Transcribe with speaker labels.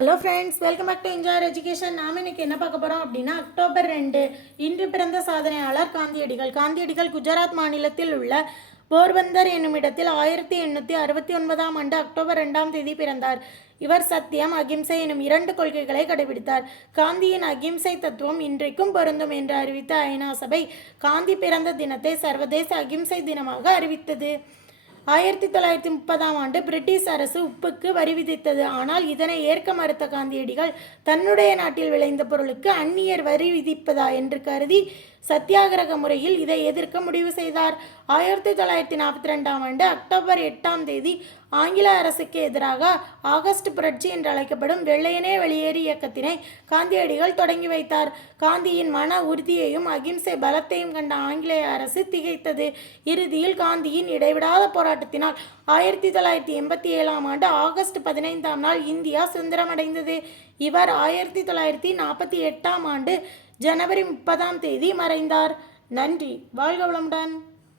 Speaker 1: Hello friends welcome back to enjoyer education நாம் இன்றைக்கி என்ன பார்க்க போகிறோம் அப்படின்னா அக்டோபர் ரெண்டு இன்று பிறந்த சாதனையாளர் காந்தியடிகள். காந்தியடிகள் குஜராத் மாநிலத்தில் உள்ள போர்பந்தர் என்னும் இடத்தில் ஆயிரத்தி எண்ணூற்றி அறுபத்தி ஒன்பதாம் ஆண்டு அக்டோபர் ரெண்டாம் தேதி பிறந்தார். இவர் சத்தியம் அகிம்சை எனும் இரண்டு கொள்கைகளை கடைபிடித்தார். காந்தியின் அகிம்சை தத்துவம் இன்றைக்கும் பொருந்தும் என்று அறிவித்த ஐநா சபை காந்தி பிறந்த தினத்தை சர்வதேச அகிம்சை தினமாக அறிவித்தது. ஆயிரத்தி தொள்ளாயிரத்தி முப்பதாம் ஆண்டு பிரிட்டிஷ் அரசு உப்புக்கு வரி விதித்தது. ஆனால் இதனை ஏற்க மறுத்த காந்தியடிகள் தன்னுடைய நாட்டில் விளைந்த பொருளுக்கு அந்நியர் வரி விதிப்பதா? என்று கருதி சத்தியாகிரக முறையில் இதை எதிர்க்க முடிவு செய்தார். ஆயிரத்தி தொள்ளாயிரத்தி நாற்பத்தி ரெண்டாம் ஆண்டு அக்டோபர் எட்டாம் தேதி ஆங்கில அரசுக்கு எதிராக ஆகஸ்ட் புரட்சி என்று அழைக்கப்படும் வெள்ளையனே வெளியேறு இயக்கத்தினை காந்தியடிகள் தொடங்கி வைத்தார். காந்தியின் மன உறுதியையும் அகிம்சை பலத்தையும் கண்ட ஆங்கிலேய அரசு திகைத்தது. இறுதியில் காந்தியின் இடைவிடாத போராட்டத்தினால் ஆயிரத்தி தொள்ளாயிரத்தி எண்பத்தி ஏழாம் ஆண்டு ஆகஸ்ட் பதினைந்தாம் நாள் இந்தியா சுதந்திரமடைந்தது. இவர் ஆயிரத்தி தொள்ளாயிரத்தி நாற்பத்தி எட்டாம் ஆண்டு ஜனவரி முப்பதாம் தேதி மறைந்தார். நன்றி. வாழ்க வளமுடன்.